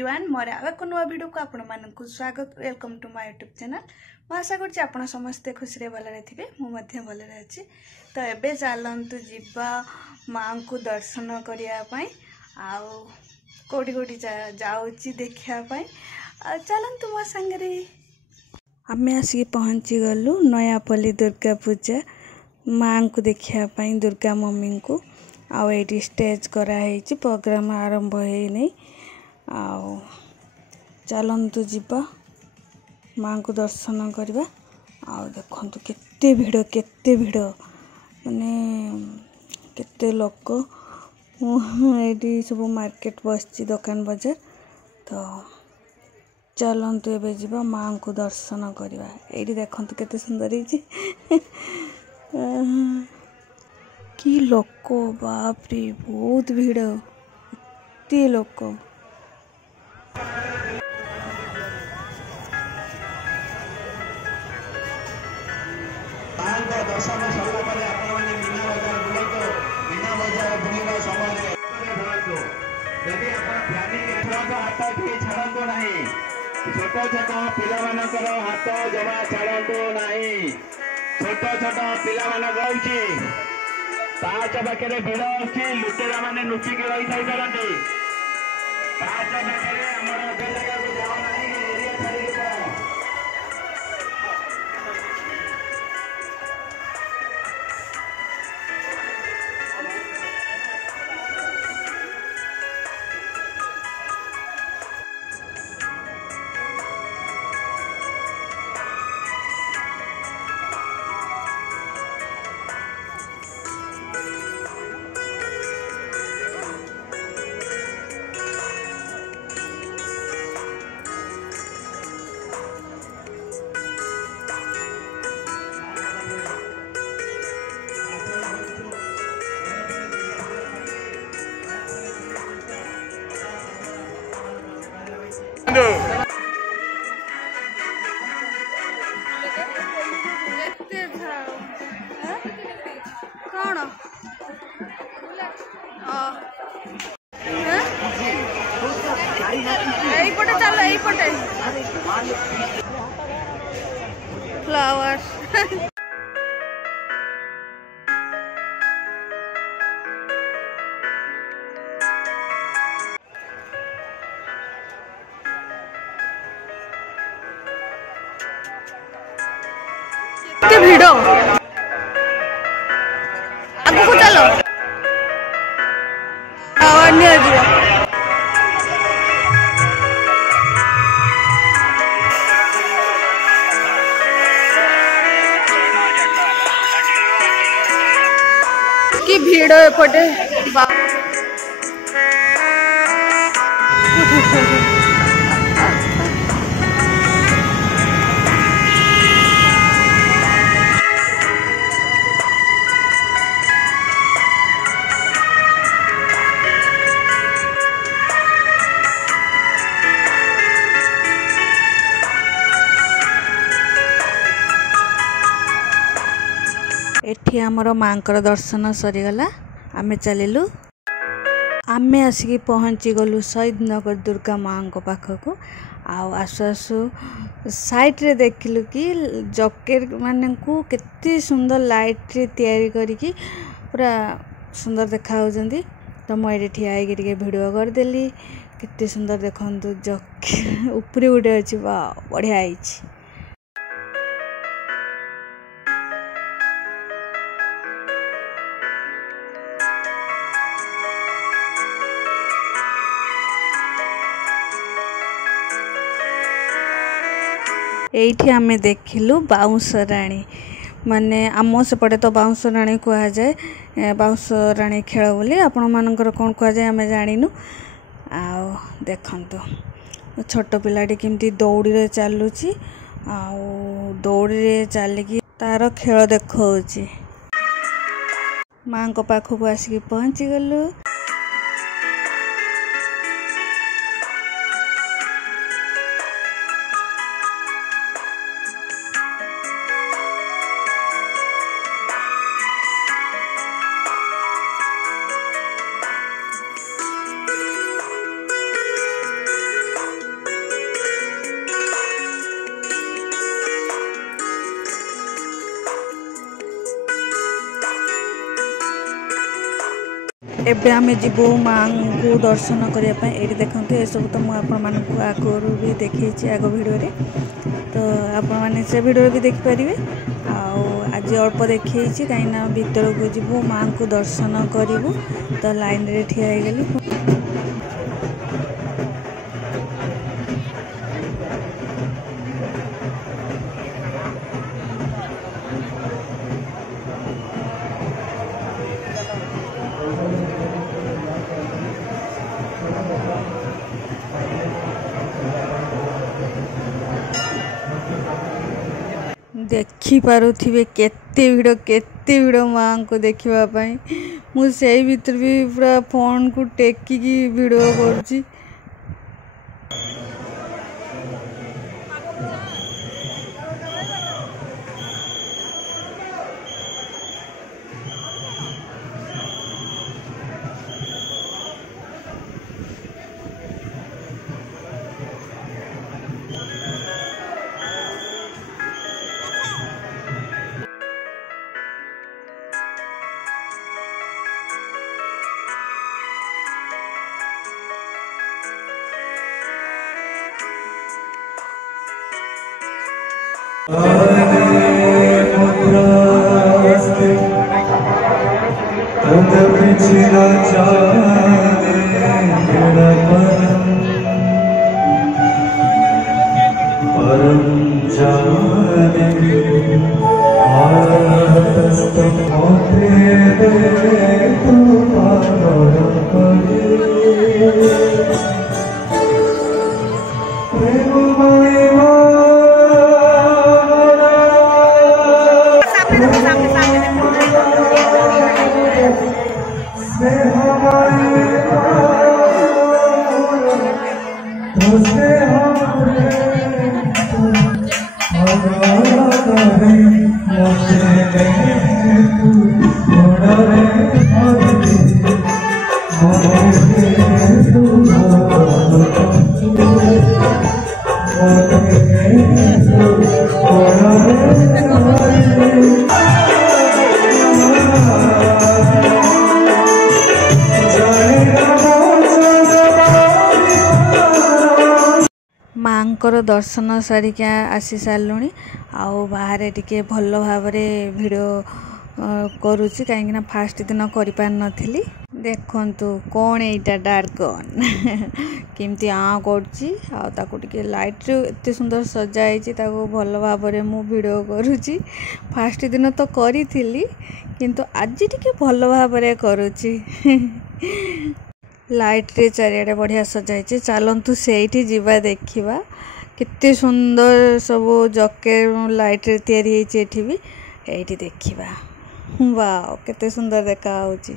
Everyone मोर आव एक नुआ वीडियो को आपण मानक स्वागत welcome to my YouTube channel. मैं आशा करछि आपण समस्ते खुशी भलरे थे मुझे भलरे अच्छी। तो एबे चलतु जीवा माँ को दर्शन करने कोटी कोटी जाऊँगी देखापी चलतु मो सांगे आम आसिक पहुँची गलु नयापल्ली दुर्गा पूजा माँ को देखापी दुर्गा मम्मी को आईटी स्टेज कराई प्रोग्राम आरंभ है नहीं चलतु जीवा माँ को दर्शन करवा देखु केते भिड़ माने केते लोक ये सब मार्केट बस दुकान बजार। तो चलतु एबे जीवा माँ को दर्शन करवा। ये देखु केते सुंदर कि लोक बाप रे बहुत भिड़ एते लोक। दर्शन सरला पर आपने मीना बजार बुलतो मीना बजार बुलिबा समय यदि आपण फैमिली एथरक हाथ टिके छाड़तो नहीं छोट छोट पिला मानकर हाथ जमा छाड़तो नहीं। छोट छोट पिला मान गौची पाँच पाखे भिड़ अच्छी लुटेरा माने लुचिकी रही थाई पारती पाँच पाखे आमर अधे जगह को जाओ नहीं एरिया छाड़ी এইপটে চলো এইপটে ফ্লাওয়ার এতে ভিড় আগুকু চলো ফ্লাওয়ার নিয়ে যাও। कि भीड़ एपटे एठी आमर माँकर दर्शन सरीगला आमे चलिलु आमे आसिक पहुँची गलु शहीद नगर दुर्गा माँ को पाखक आसु आसु साइट रे देखिलु कि जकेट मान को केते सुंदर लाइट रे तैयारी करिकी पूरा सुंदर देखा होजंदी। तो मैं ठिया होगी वीडियो करदेली केते सुंदर देखंतु जकेट ऊपर गोटे अच्छी बढ़िया है। एठी आमे देखिलु बाउंस राणी माने आम सेपटे तो बाउंस राणी कह जाए बाउंस राणी खेल बोली आपण मानकर कौन कह जाए आमे जानिनु। आ देखंतु छोट पिलाटी केमती दौड़ी रे चलुची दौड़ी रे चलिकी तार खेल देखौची। माँ को पाखक आसिक पहुँची गलु। एबे आमे जीवो माँ को दर्शन करने ये देखते ये सब तो मुझे आगु भी देखी आग भिडियो तो आपने से भिडियो भी देखिपारे आज अल्प देखी कहीं भीतर को जीवु माँ को दर्शन करूँ तो लाइन रे ठिया गली। देखिपे केते भिड़ माँ को देखापी मुझे भीतर भी पूरा फोन को टेकिकी वीडियो करुँची। माँकर दर्शन सारिका आसी सारूँ आउ बाहर टिके भल भाव भिडियो करुच्ची कहीं फास्ट दिन कर नी देखु कौन एटा डार्गन केमती आँ कर लाइट एत सुंदर सजाई भल भाव मु भिडियो करुच्ची फास्ट दिन तो करी किंतु आज टिके भल भाव करुच्ची लाइट रे चारिआडे बढ़िया सजाई चलतु से जीवा देखा केते सुंदर सब जकेट लाइट रे तैयारी होती भी ये देखा वाह केते सुंदर देखा होची।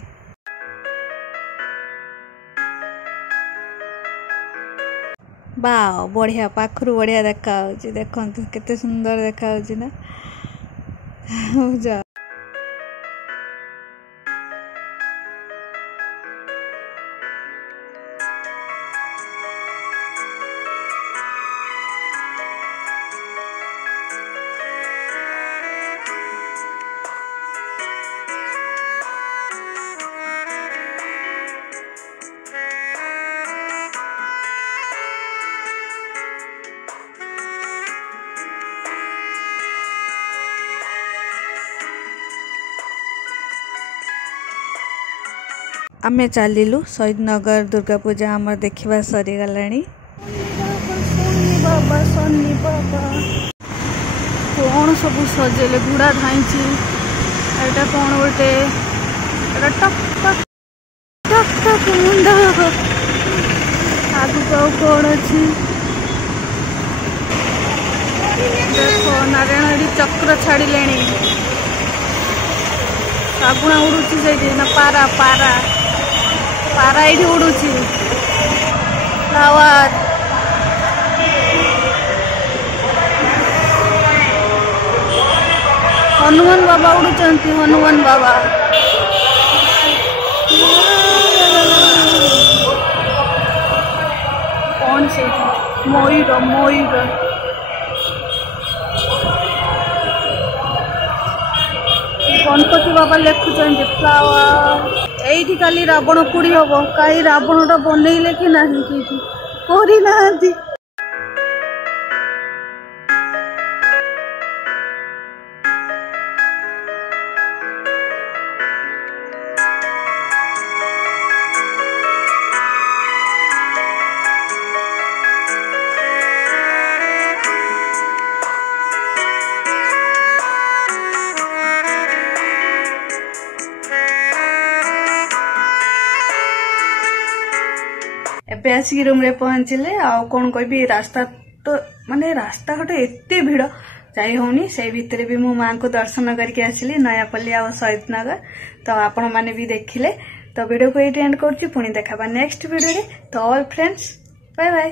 वाह बढ़िया पाखरु बढ़िया देखा देखु केते सुंदर देखा ना जा आमे चलिलु शहीद नगर दुर्गा पूजा आमर देखा सरी गलानी। कौन सब सजेले गुड़ा धाई एटा कौन गोटे टक टक टक टक मुंड आगु कौन अच्छी देखो नारायण चक्र छाड़िले सागुणा उड़ुची से ना पारा पारा पारा ये उड़ुची फ्लावर हनुमान बाबा उड़ुचंती हनुमान बाबा कौन से मयूर मयूर गणपति बाबा लिखुं फ्लावर ଏଇଠି କାଲି ରାବଣ ପୋଡ଼ି ହବ, କାହିଁ ରାବଣଟା ବନେଇଲେ କି ନାହିଁ, କି କରିନାହାନ୍ତି। ଏବେ ଆସିକି ରୁମ୍ ରେ ପହଞ୍ଚିଲେ। ଆଉ କଣ କହିବି, ରାସ୍ତା ତ ମାନେ ରାସ୍ତାଘାଟ ଏତେ ଭିଡ଼ ଯାଇ ହଉନି। ସେଇ ଭିତରେ ବି ମୁଁ ମାଙ୍କୁ ଦର୍ଶନ କରିକି ଆସିଲି, ନୟାପଲ୍ଲୀ ଆଉ ଶହୀଦନଗର। ତ ଆପଣ ମାନେ ବି ଦେଖିଲେ। ତ ଭିଡ଼ିଓକୁ ଏଇଠି ଏଣ୍ଡ କରୁଛି, ପୁଣି ଦେଖାବା ନେକ୍ସଟ ଭିଡ଼ିଓରେ। ତ ଅଲ୍ ଫ୍ରେଣ୍ଡସ୍, ବାଏ ବାଏ।